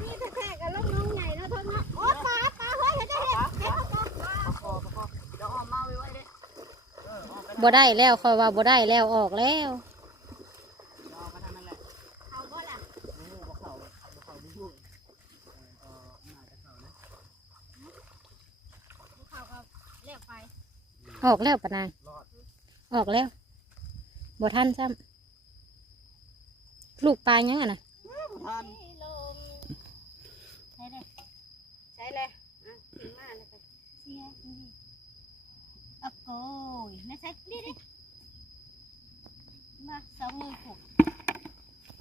มีแท้ๆกับลูกน้องใหญ่เนาะทงเนาะโอ้ปลาปลาเฮ้ยเห็นได้เห็นเห็นปลาปลาประคอประคอเดี๋ยวได้แล้วคอยว่าบ่ได้แล้วออกแล้วออกแหละเขาบ่ล่ะโอ้โหบ่เข้านายออกแล้วปะนายออกแล้วบ่ทันซ้ำลูกปลายังอะนะ ท่าน ลมใช่เลย ใช่เลยอะถึงมาแล้วไปเสียนี่โอ้โหไม่ใช่นี่ดิมาสองมือผูก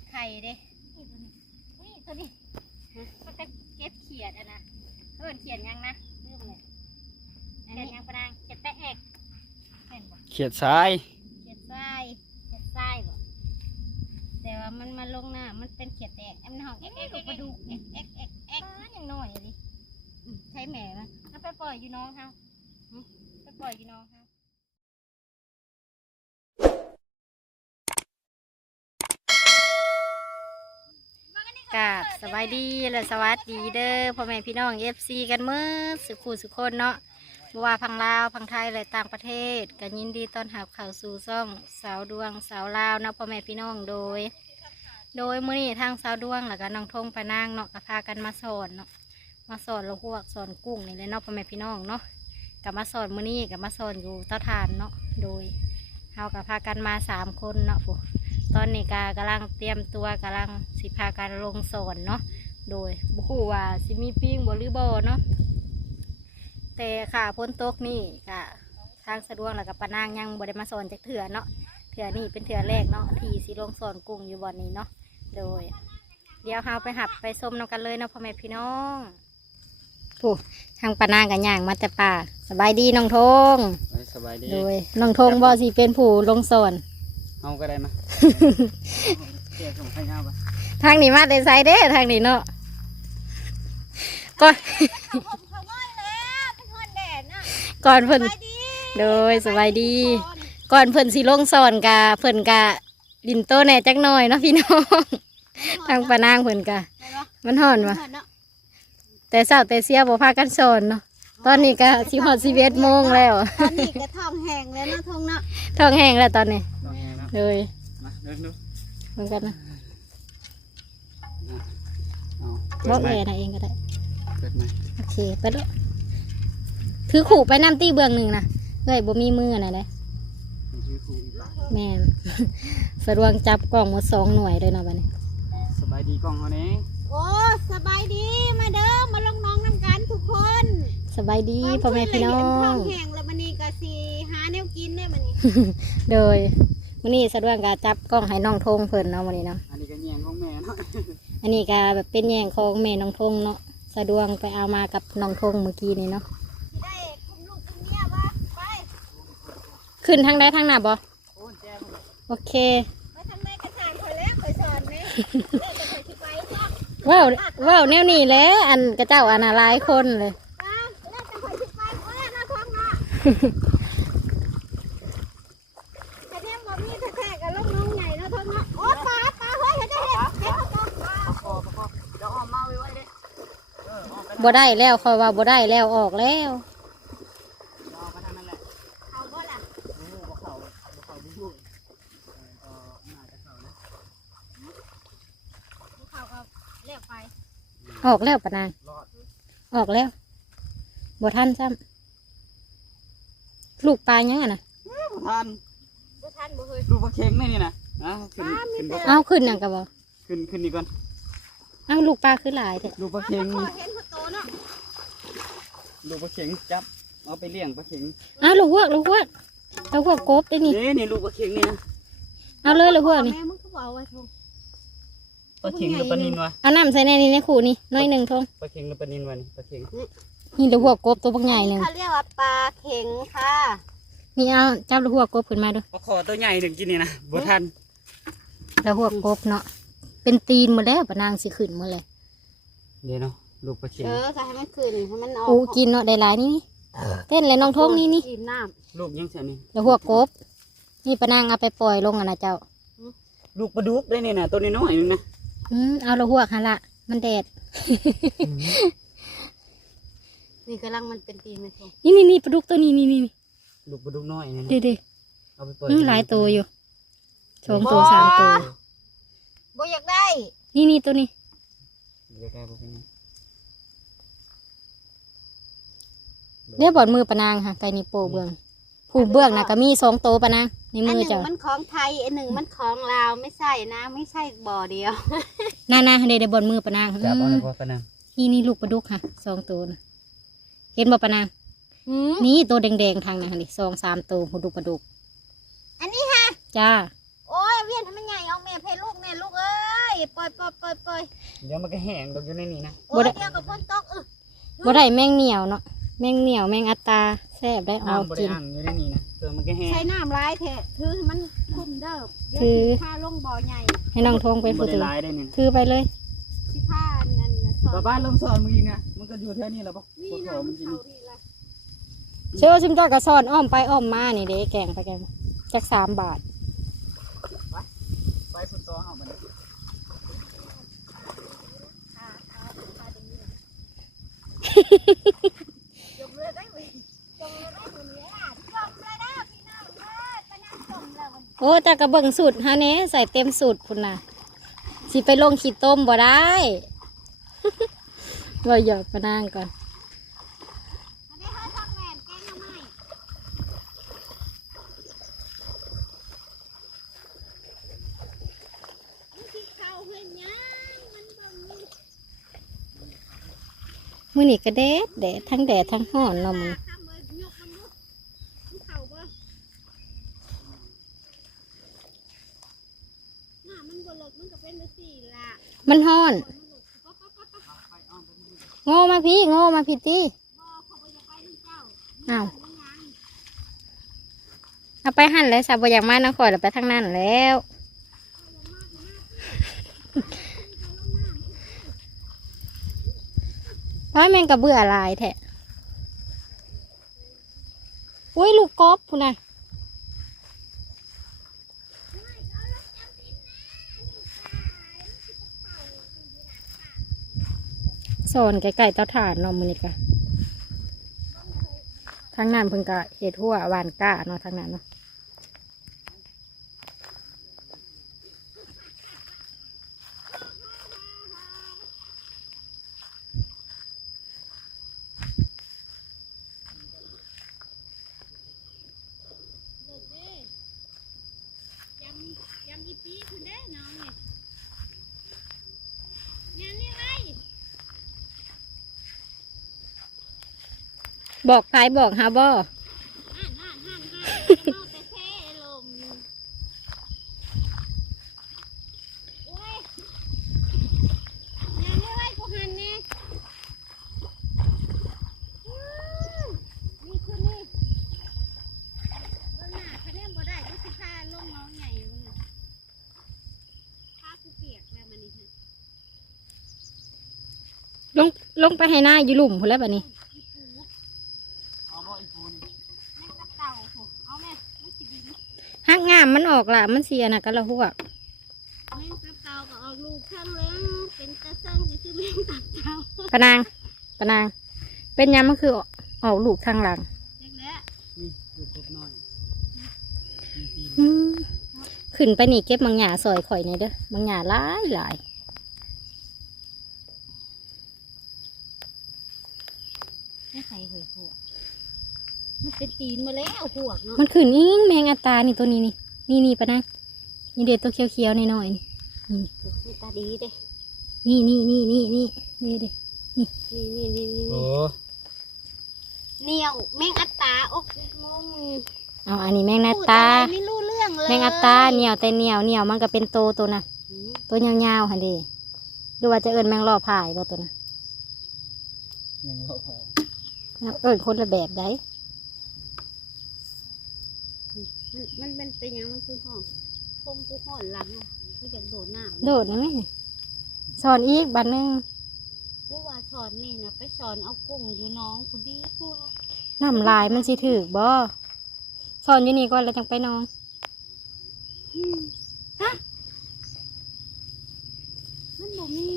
ไข่เด้นี่ตัวนี้นี่ตัวนี้มันจะเก็บเขียดอะนะเอิ้นเขียดยังนะลืมเลยเขียดยังปะนางเขียดแปะเอกเห็นบ่เขียดซ้ายเขียดทรายเขียดทรายบ่แต่ว่ามันมาลงหน้ามันเป็นเขียดแตกแอมนห้องเอ็กเอ็กกระดูกเอ็กเอ็กเอ็กเอ็กอย่างน้อยอะดิอืม ใช้แหม่มันแล้วไปปล่อยอยู่น้องเฮาไปปล่อยอยู่น้องเฮากราบสบายดีและสวัสดีเด้อพ่อแม่พี่น้องเอฟซีกันเมื่อสุขูสุขคนเนาะบ่ว่าพังลาวพังไทยและต่างประเทศก็ยินดีต้อนรับเข้าสู่ซ่องสาวดวงสาวลาวเนาะพ่อแม่พี่น้องโดย โดยมื้อนี้ทางสาวดวงแล้วก็น้องทงไปานางเนาะก็พากันมาสอนเนาะ มาสอนเราพวกสอนกุ้งนี่เลยเนาะพ่อแม่พี่น้องเนาะกับมาสอนมื้อนี้กับมาสอนอยู่เต้าทานเนาะโดยเฮากับพากันมาสามคนเนาะผู้ตอนนี้กากำลังเตรียมตัวกำลังสิพากันลงสอนเนาะโดยบุคูว่าสิมีปิ้งบหรือบ่เนาะแต่ค่ะพ้นโต๊กนี่ก็ทางสะดวกแล้วกับปานางยังบ่ได้มาสอนจากเถื่อเนาะเถื่อนี่เป็นเถื่อแรกเนาะที่สิลงสอนกุ้งอยู่บ่อนนี้เนาะโดย เดี๋ยวเราไปหับไปส้มน้ำกันเลยเนาะพ่อแม่พี่น้อง ผู้ทางปานางกันย่างมาแต่ป่าสบายดีน้องทงไปสบายดีโดยน้องทงบอสิเป็นผู้ลงสอนเอาก็ได้มาเขียดส่งให้เอาไปทางนี้มาแต่ไซเด้ทางนี้เนาะก่อนเขาผมเขาง่อยแล้วเป็นคนแดดน่ะก่อนเพิ่น ไปดีโดยสบายดี ก่อนเพิ่นสิลงสอนกะเพิ่นกะดินโตแหน่จักหน่อยเนาะพี่น้อง ทางปานางเพิ่นกะ มันห่อนวะเนาะ แต่เช้าแต่เสียบ่พากันสอนเนาะตอนนี้ก็สิฮอด11โมงแล้วตอนนี้ก็ท้องแห้งแล้วเนาะทงเนาะท้องแห้งแล้วตอนนี้ลองให้นะเลยมาเดินดูเหมือนกันนะเอาบล็อกเปิดไหมแอร์นะเองก็ได้เปิดไหมโอเคไปด้วยถือขู่ไปน้ำตีเบื้องหนึ่งนะเฮ้ยบ่มีมือนะได้มีชื่อครูอีกหลายแม่นสะดวงจับกล่องหมดสองหน่วยเลยเนาะบัดนี้สบายดีกล้องเขาเนี้ โอ้สบายดีมาเด้อมาลงน้องน้ำกันทุกคนสบายดีพ่อแม่พี่น้อท้งองแห้งแล้วมันนี่ก็สิหาแนวกินได้มันนี่โดยมื้อนี้สะดวกกาจับกล้องให้น้องทงเพิ่นเนาะมื้อนี้เนาะ อันนี้ก็แยงของแม่เนาะ อันนี้ก็แบบเป็นแย่งของแม่น้องทงเนาะ สะดวกไปเอามากับน้องทงเมื่อกี้นี่เนาะสิได้คุมลูกคุมเมียว่าไปขึ้นทางใดทางหน้าบ่โอ้ยแจ้งหมดโอเค ไปทำไมกระถางคนแล้วเคยสอนไหมเล่นจะเคยสิไปเนาะ ว้าวว้าวแนวนี้แหล้วอันกระเจ้าอันน่ะหลายคนเลยป้าเล่นจะเคยสิไปโอ้ยน่าท้องเนาะแต่เนี่ยบ่มีแท้ๆกับลูกน้องใหญ่เนาะท้องเออกแล้วปะนางรอดออกแล้วบ่ทันซ้ำลูกปลายังอะนะท่านบ่ทันบ่เคยดูปลาเค็งนี่นี่นะนะขึ้นขึ้นบ่เอาขึ้นยังกะบ่ขึ้นขึ้นนี่ก่อนเอาลูกปลาคือหลายเถอะดูปลาเค็งพอนี่เห็นหัวโตเนาะดูปลาเค็งจับเอาไปเลี้ยงปลาเค็งเอาลูกพวกลูกพวกลูกพวกกบได้นี่นี่นี่ลูกปลาเค็งนี่นะเอาเลยลูกพวกนี่ ปลาเค็งหรือปลานินวะเอาน้ำใส่ในนี้ในขู่นี่น้อยหนึ่งทงปลาเค็งหรือปลานินวะนี่ปลาเค็งนี่ลูกพวกกบตัวบักใหญ่หนึ่งเขาเรียกว่าปลาเข็งค่ะนี่เอาจับลูกพวกกบขึ้นมาดูปลาคอตัวใหญ่หนึ่งกินนี่นะบ่ทันลูกพวกกบเนาะเป็นตีนหมดแล้วปะนางสิขึ้นหมดเลยเดี๋ยวเนาะลูกปลาเค็งเออก็ให้มันขึ้นให้มันออกโอ้กินเนาะได้หลายนี่นี่เต้นเลยน้องทงนี่นี่กินน้ลูกยังแค่นี้ลูกพวกกบนี่ปะนางเอาไปปล่อยลงอะนะเจ้า ลูกปลาดุกได้นี่นะตัวนี้น้อยหนึงนะ อืมเอาลูกพวกฮะละมันแดด นี่กำลังมันเป็นตีนไหมทงนี่นี่นี่ปลาดุกตัวนี้นี่นี่นี่ลูกปลาดุกน้อยนี่เด็ดเด็ดเอาไปเปิดนี่หลายตัวอยู่สองตัวสามตัวบ่อยากได้ นี่นี่ตัวนี้เดี๋ยวแกบอกเป็นไงเรียบอดมือปะนางค่ะไก่นิโปเบื้อง ผูกเบื้องนะก็มีสองตัวปะนางในอันมืหอนึ่งเจ้ามันของไทยอันหนึ่งมันของลาวไม่ใช่นะ ไม่ใช่บ่อเดียว น่าน่าเด็ดบอดมือปะนางจับเอาอืในมพ่อปะนังนี่นี่ลูกปลาดุกค่ะสองตัวนะเห็นบ่ปะนางหืมนี่ตัวแดงๆทางนั้นนี่สองสามตัวปลาดุกปลาดุกอันนี้ฮะจ้าโอ้ยเวียนทำไมใหญ่เอาแม่เพลูกแม่ลูกเอ้ยปล่อยปล่อยปล่อยปล่อยเดี๋ยวมันก็แห้งตกอยู่ในนี้นะโอ้ยเดียวกับพ่นตกเออบ่ได้แมงเหนียวเนาะ แมงเหนียวแมงอัตตาแซ่บได้เอาน้ำบริกิน อ่างอยู่ในนี้นะเติมมันก็แห้งใช้น้ำลายเถอะถือให้มันคุ้มเด้อเดี๋ยวถือ สิพาลงบ่อใหญ่ให้น้องทงไปบผู้ริถือลายได้นี่นะถือไปเลย สิพาอันนั่นน่ะสอป้านบ้านเริ่มสอนมึงอีกนะมันก็อยู่แถวนี้แหล้วปะนี่พวกนะเขามัมันนจะเขามีดีละเชื่อว่าชิมจ้อยกระซอนอ้อมไปอ้อมมานี่เด้แกงไปแกงมาจักสามบาท ไปพุ่นต่อเอามัน จมเลยได้เว้ยจมเลยได้คนนี้อะจมเลยนะพี่น้องเอ้ยไปนั่งจมแล้วมัน โอ้แต่กระเบิ่งสูตรฮะเนี้ใส่เต็มสูตรคุณน่ะสิไปลงขีดต้มบ่ได้ว่าหยอกปะนางก่อนอันนี้เขาทำแหวนแกงทำไมมันสิเข้าเฮ็ดหยังมันบ่มีมื้อนี้ก็แดดแดดทั้งแดดทั้งร้อนเนาะมึง ทำเบิดยกมันดูมันเข้าบ่หน้า มันบ่เลิกมันก็เป็นจังซี่ล่ะมันร้อนมันหลุดปั๊บปั๊บปั๊บปั๊บโง่มาพี่ โง่มาพี่ตีบ่เขาบ่อยากไปนำเจ้าอ้าวมันยังเอาไปหั่นเลยสาวบ่อยากมาน้องข่อยแล้วไปทางนั้นแล้วว่าแมงกระเบื่อหลายแท้อุ้ยลูกกบพูนน่ะ ซอนไก่ๆเต้าถ่านเนาะมือนี่กะทางนั้นเพิ่งกะเห็ดหัวหวานก้าเนาะทางนั้นเนาะ เลิกเด้จำจำอีปีคุณเด้น้องนี่งานนี่ไร บอกไผบอกฮาบ่ ห่านห่านห่านห่านเอาแต่แท้ลมโอ้ยงานนี่ไรกูหันแน่อื้อนี่คือนี่เบิ่งหน้าคะแนนบ่ได้กูสิพาลงน้องใหญ่เบิ่งน่ะพากู เปียกแล้วมันนี่ฮะลงลงไปให้หน้าอยู่หลุมพูนแล้วบัดนี้ เอาบ่อีปูนี่ แม่งกับเต่าโหเอาแม่มันสิดี หักงามมัน ออกละมันเสียนะกันละหัวกแม่งกับเต่าก็ออกลูกข้างเลี้ยงเป็นตะเซิงสิชื่อแม่งกับเต่าปะนางปะนาง เป็นยามมันคือออกออกลูกทางหลังเด็กแล้วนี่ลูกกบน้อยมีปีนอืมขึ้นไปนี่เก็บบางหยาซอยข่อยนี่เด้อบางหยาหลายหลายไม่ใส่เหยพวกมันเป็นตีนมาแล้วพวกเนาะมันขึ้นอิงแมงอัตตานี่ตัวนี้นี่ นี่นี่ปะนางนี่เด็ดตัวเขียวๆหน่อยๆนี่มันตาดีเด้นี่นี่นี่นี่นี่นี่เด็นี่นี่นี่นี่โอ้เหนียวแม่งอัตตาอกงงเอาอันนี้แมงนัตพูดตาอะไรไม่รู้เรื่องเลยแมงอัตตาเหนียวแต่เหนียวเหนียวมันก็เป็นโตตัวน่ะหืมตัวยาวๆหันเดีดูว่าจะเอิญแมงล่อผายบ่ตัวน่ะยังรอพอเอิญคนละแบบได้ มันมันเป็นเป็นหยังมันคือห้องพงคือห้อนหลังอะคืออยากโดดน้ำโดดนะแม่สอนอีกบันหนึงกูว่าสอนนี่นะไปสอนเอากุ้งอยู่น้องกูดีกูน้ำลายมันสิถือบ่สอนอยู่นี่ก่อนแล้วจังไปนอนมันบ่มี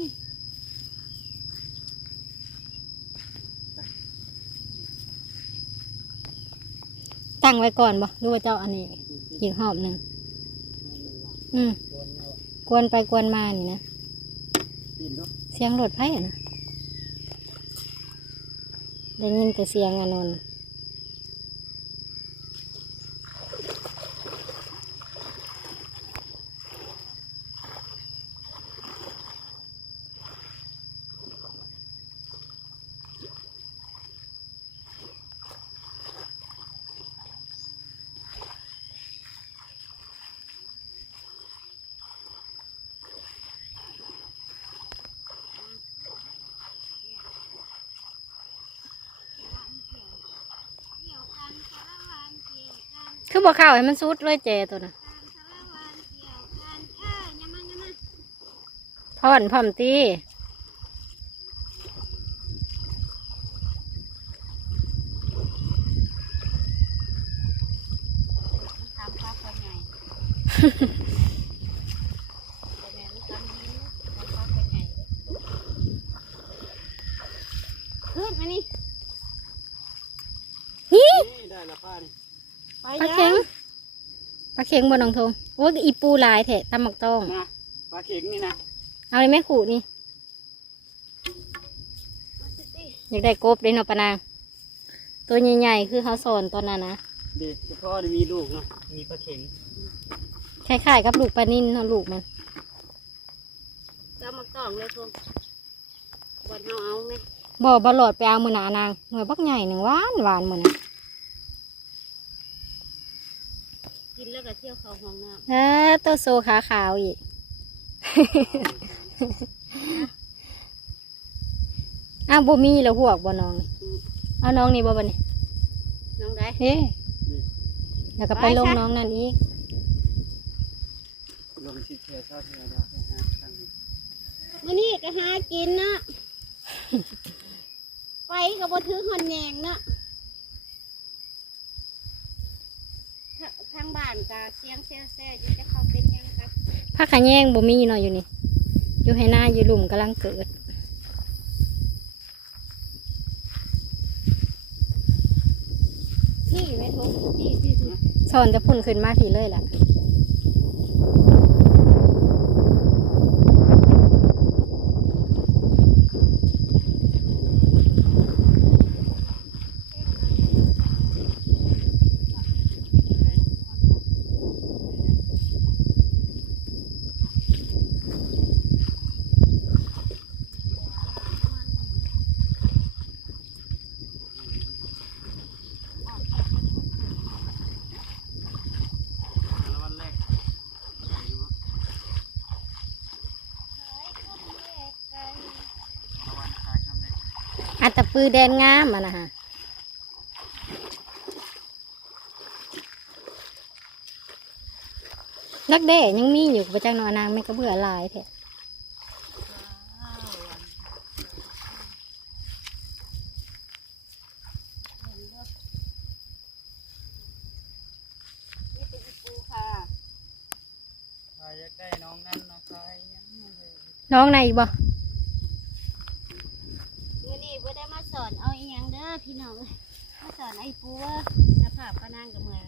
ตั้ง ไว้ก่อนบ่ดูว่าเจ้าอันนี้อีกหอบหนึ่งอืมกวนไปกวนมานี่นะปีนเนาะเสียงรถไฟอะนะได้ยินแต่เสียงอนนท์ เกี่ยวกันสารวันเกี่ยวกัน คือ บอกข่าวให้มันสุดเลยเจตัวนะสารวันเกี่ยวกันเอนพอนพร้อมตีฮึนตามฟ้าคนใหญ่แต่แม่มันตามดินนะตามฟ้าคนใหญ่เลยขึ้นมานี่ นี่ นี่ได้ละป้านี่ ไป ปลาเข็งปลา เข็งบนหนองทงโอ้ยอีปูหลายแถะตำหมักต้องนะปลาเข็งนี่นะเอาเลยแม่ขู่นี่อยากได้กบเลยเนาะปะนางตัวใหญ่ๆคือเขาสอนตอนนั้นนะเด็กเฉพาะได้มีลูกเนาะมีปลาเข็งคล้ายๆกับลูกปลานิ่นเนาะลูกมันจะมาต้องเลยพวกบนเอาเอาไหมบ่บหลอดไปเอามือหนานางหน่วยบักใหญ่หนึ่งหวานหวานมือนะ กินแล้วก็ เที่ยวเขาห้องน้เออตัวโซขาขาวอีก อ้าวบ่มีแล้วหวกบ่น้องนี่ำอืมเอาน้องนี่บ่บัดนี้น้องได้เฮ้แล้วก็ไปลงน้องนั่นอีกลงชิดเทียชอบเทียแล้วไปหาทางนี้มื่อนี้ก็หากินเนาะไปก็บ่ถือหอนแยงเนาะทาทางบ้านก็เสียงแซ่ๆอยู่จะเข้าเป็นหยังครับผักขะแยงบ่มีเนาะอยู่นี่ อยู่ให้หน้าอยู่หลุมกำลังเกิดพี่ไม่ทุกพี่พี่พี่สอนจะพุ่นขึ้นมาทีเลยล่ะ หาละวันแรกใส่อยู่ละวันขายคำแรก อั ตตปือแดนงามอะนะฮะนักแด้ยังมีอยู่ประจังเนอนางไม่ก็เบื่อหลายแท้นี่เป็นอีปูค่ะใครอยากได้น้องนั่นนะใครยังไม่ได้น้องไหนอีกบ่มื่อนี้ บ่ได้มาสอนเอาอีหยังเด้อพี่น้องเอ้ยมาสอนไอ้ปูว่าสภาพปานางกับเมือง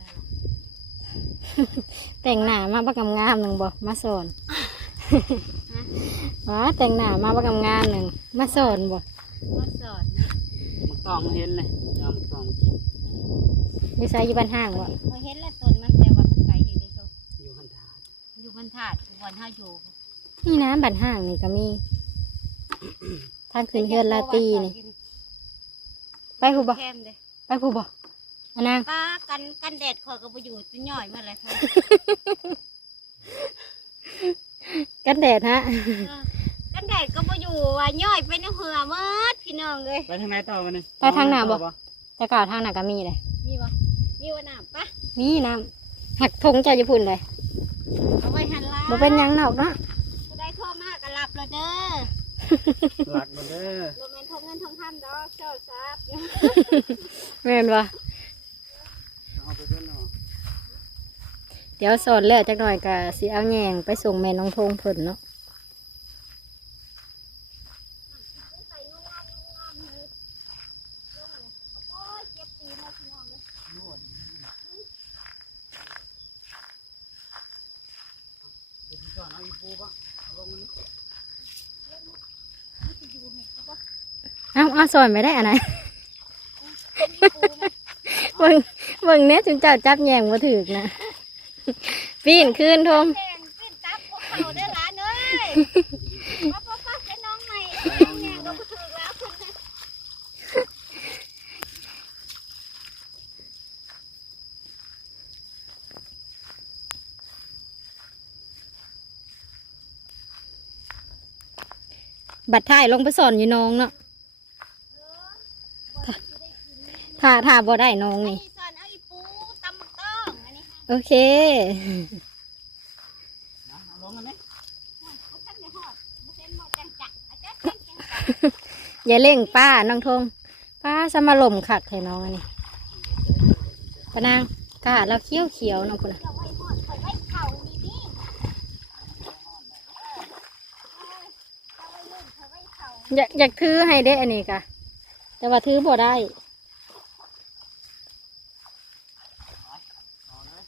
แต่งหน้ามาบักงามๆหนึ่งบ่มาสอนว้าแต่งหน้ามาบักงามๆหนึ่งมาสอนบ่มาสอนมักต้องเห็นเลยเอามักต้องมากินอยู่ไซอยู่บ้านห้างบ่พอเห็นแล้วต้นมันแต่ว่ามันไกลอยู่เด้อโชอยู่หันทาอยู่บนถาดวันห้าอยู่นี่นะบ้านห้างนี่ก็มี ทางขึ้นเฮือนลาตีนี่ ไปหูบ่ แคมเด้ไปหูบ่อันนางป้ากันกันแดดคอยก็บ่อยู่จะย่อยมาเลยค่ะกันแดดฮะเออกันแดดก็บ่อยู่ว่าย่อยไปในเหือหมดพี่น้องเลยไปทางไหนต่อวันนี้ไปทางหน้าบ่ ต่อแต่ก่อนทางหน้าก็มีเลย มีบ่มีว่าน้ำปะมีน้ำหักทงเจ้าจะพุ่นเลยเอาไว้หันล่างบ่เป็นหยังนอกเนาะ หลักมันเด้อโรแมนทองเงินทองคำดอกเจ้าทรัพย์แม่นวะเปะเดี๋ยวสอนแล้วจักหน่อยก็สีเอาแงงไปส่งแม่น้องพงผืนเนาะเดี๋ยวพี่ก่อนเอาอีปูปะเอาลงนี้ องเลยเอาซอยไม่ได้อันไหนเบิ่งเบิ่งเนี้ยจุนเจ้าจับแยงมาถือกนะปีนขึ้นทงแม่นปิ้นตับพวกเขาได้อหลานเอ้ยมาพ่อป้าจะน้องใหม่แม่ก็บ่ถูกแล้วบัดท้ายลงไปสอนอยู่น้องเนาะ ถ้าถ้าบ่ได้น้องอันนี่นี้สอนเอาอีปูตำมักต้อง อันนี้ค่ะโอเคนะเอาลงกันไหมบ่ทันได้ฮอดบ่เห็นหมดจังจักอาจารย์จังจังอย่าเร่งป้าน้องทงป้าสมาลมขัดให้น้องอันนี้ปะนางกาเราเขียวเขียวๆน้องคุณน่ะเราไว้ฮอดข่อยไว้เข่านี่พี่เอาไว้ลุ่มข่อยไว้เข่าอยากอยากถือให้ได้อันนี้กะแต่ว่าถือบ่ได้ ต่อเลย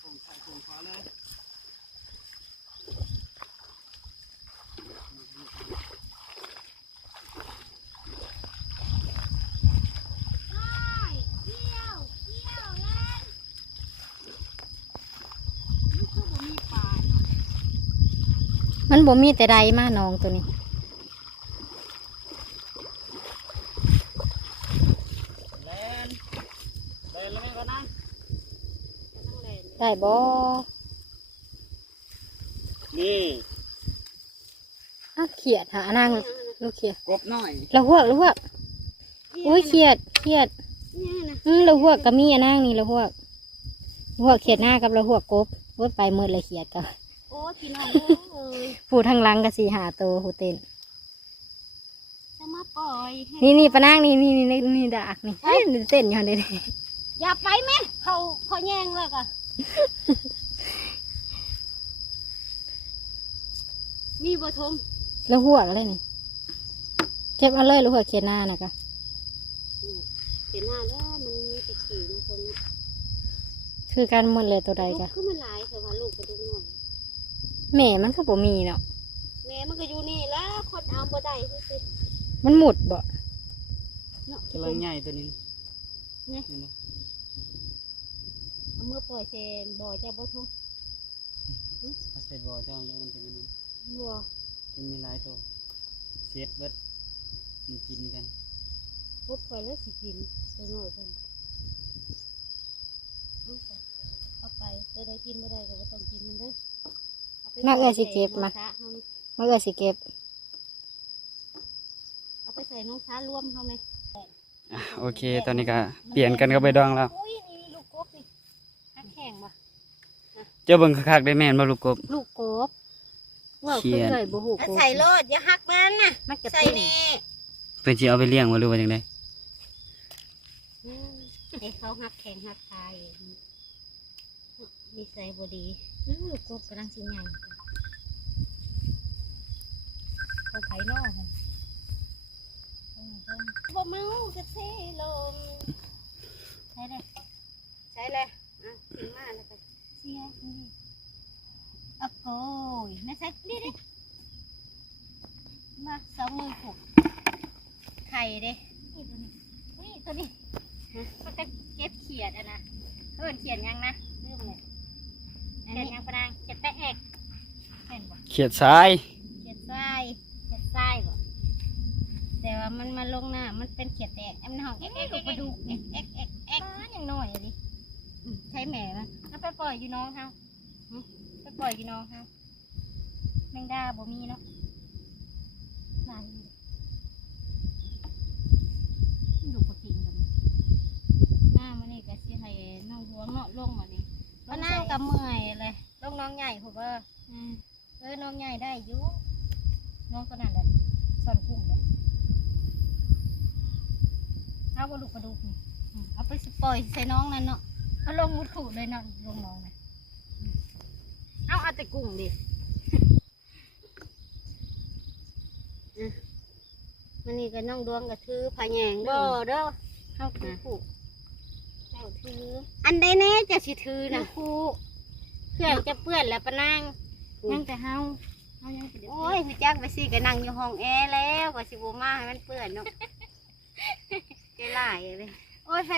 พุ่งใส่พุ่งขอเลย ได้เที่ยวเที่ยวเล่นนี่คือบ่มีปลาเนาะ มันบ่มีแต่ใดมาน้องตัวนี้แลนแลนแล้วแม่ก็นั่งจะต้องเล่นได้บ่นี่อ้าวเขียดหาอนางลูกเขียดกบหน่อยละหวกละหวกอุ้ยเขียดเขียดเนี่ยนะอืมละหวกก็มีอนางนี่ละหวกละหวกเขียดหน้ากับละหวกกบเว้ยไปมืดเลยเขียดก็โอ้ พี่น้องเอ้ยผู้ทางหลังก็สีหาตัวหูเต้นจะมาปล่อยให้นี่นี่ปะนางนี่นี่นี่นี่นี่ดากนี่เอ้ยเต้นอยู่เด้อย่าไปแม่เขาเขาแย่งแล้วก็มีบ่ทมละหวกอะไรนี่เก็บเอาเลยละหวกเขียดหน้านะก็เห็นหน้าแล้วมันมีแตะขี่นะคนนี้คือการหมดเลยตัวใดลูก็กคือมันหลายแต่ว่าลูกกระดุมหน่อย แม่มันก็บ่มีเนาะแม่มันก็อยู่นี่แล้วคนเอาบ่ได้สิมันหมุดบ่เนาะกำลังใหญ่ตัวนี้นี่เห็นไหมเอามื่อปล่อยเซนบ่อจะบ่ทมเอาใส่บ่อจ้องแล้วมันจะเป็นบ่จะมีหลายตัวเซฟเบิดมันกินกันปุ๊บปล่อยแล้วสิกินตัวน้อยเพิ่นเอาไปเอาไปจะได้กินบ่ได้ก็บ่ต้องกินมันเด้อเอาไป น่าเอื้อสิเก็บมาใส่น้องสเฮไหเมื่อสิเก็บ เอาไปใส่น้องช้ารวมเขาไหมอะโอเค ตอนนี้ก็เปลี่ยนกันก็ไปดองแล้ว อุ้ยนี่ลูกกบนี่ฮักแข่งบ่เจ้าเบิ่งคักๆได้แม่นบ่ลูกกบ ลูกกบว่าเขีคืยอนเลยบ่ฮู้กบใส่โลดอย่าหักมันนะมันจะใส่เป็นนี่เพิ่นสิเอาไปเลี้ยงบ่หรือว่าจังไดไอ้เขาหักแข่งหักตายดีใส่บ่ดีอื้อลูกกบกำลังสิใหญ่ ก็ไผนอกมันบ่เมากระเทลมใช่เลยใช่เลยอะถึงมาแล้วก็เสียนี่อะโกยนะใส่นี่ดิมาสองมือผูกไข่เด้นี่ตัวนี้นี่ตัวนี้มันจะเก็บเขียดอะนะเพิ่นเขียดยังนะลืมเลยเขียดยังปนางเขียดแปะเอกเขียดซ้ายเขียดทราย ทรายบ่แต่ว่ามันมาลงหน้ามันเป็นเขียดแตกไอ้มันห้องเอ็กเอ็กกระดูกเอ็กเอ็กเอ็กเอ็กอย่างน้อยอะดิอืมใช้แหม่มันแล้วไปปล่อยอยู่น้องเขาหึไปปล่อยอยู่น้องเขาแมงดาบ่มีเนาะลายอยู่ดูกระติงกันหน้ามันนี่ก็สิให้น้องหัวเนาะลงมานี่ก็นั่งกับเมื่อยเลยลงน้องใหญ่ผมว่าอืมเออน้องใหญ่ได้อยู่ น้องก็นั่นแหละสอนกุ้งเลยเอาบลูกกระดูกนี่อืมเอาไปสิปล่อยใส่น้องนั่นเนาะเอาลงมุดขู่เลยเนาะลงน้องนะอืมเอาเอาแต่กุ้งดิ อะมันนี่ก็น้องดวงก็ถือผาแยงเด้อเด้อเข้าคือผูกเจ้าถืออันใดแน่จะสิถือนะครูเครื่องจะเปื้อนแล้วปะนางยังแต่เฮา เอายังสิเดี๋ยวโอ้ยพี่จักไปสิก็นั่งอยู่ห้องแอร์แล้วก็สิบ่มาให้มันเปื้อนเนาะใจร้ายเลยโอ้ยแพ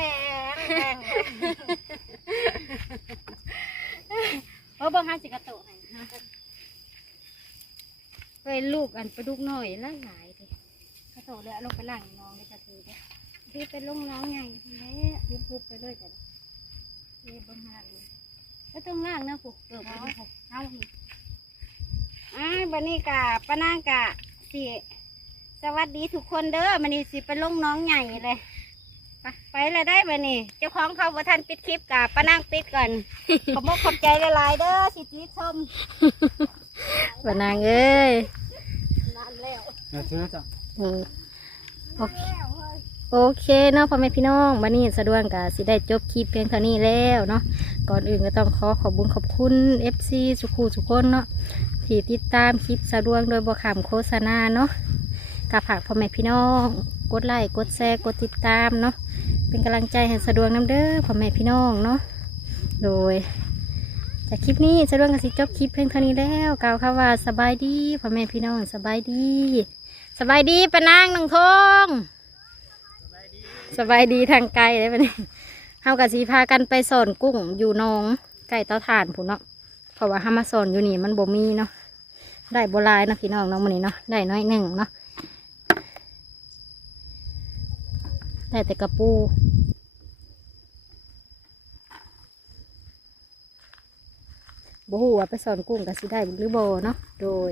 งแพงเออบิ่งหาสิกระโตกให้ไปลูกอันปลาดุกน้อยหลายหลายๆดิกระโตกเลยเอาลงไปล่างน้องเลยจะถือเด้อที่เป็นลงน้องใหญ่แล้วทุบๆไปเลยจ้ะเด้เบิ่งหาเลยก็ต้องล่างนะผูกเกิดเอามาเอา นี่อ่าบันนี้กะป้านางกะสิสวัสดีทุกคนเด้อมันนี่สิเป็นลุงน้องใหญ่เลย ไปไปเลยได้บันนี้เจ้าของเขาบ่ทันปิดคลิปกะป้านางปิดก่อน ขอบมกขอบใจหลายๆเด้อสิติชมบ่นางเอ้ยนานแล้วเดี๋ยวซื้อจ้ะเออโอเคโอเคเนาะพ่อแม่พี่น้องวันนี้สะดวกกะสิได้จบคลิปเพียงเท่านี้แล้วเนาะก่อนอื่นก็ต้องขอขอบคุญขอบคุณ FC สุขูสุคนเนาะ ที่ติดตามคลิปสะดวกโดยบ่คำโฆษณาเนาะกับผักพ่อแม่พี่น้อง กดไลค์กดแชร์กดติดตามเนาะเป็นกำลังใจให้สะดวกน้ำเด้อพ่อแม่พี่น้องเนาะโดย จากคลิปนี้สะดวกกสิจบคลิปเพียงเท่านี้แล้วกล่าวคำว่าสบายดีพ่อแม่พี่น้องสบายดี สบายดีปะนางหนังทองสบายดีทางไกลเลยปะเนี่ยเฮากะสีพากันไปสอนกุ้งอยู่หนองไก่เตาถ่านผู้นเนาะเพราะว่าเฮามาสอนอยู่นี่มันบ่มีเนาะ ได้โบรายนะพี่น้องเนาะมันนี้เนาะได้น้อยหนึ่งเนาะได้แต่กระปูบ่ฮู้ว่าไปสอนกุ้งกับสิได้หรือบ่เนาะโดย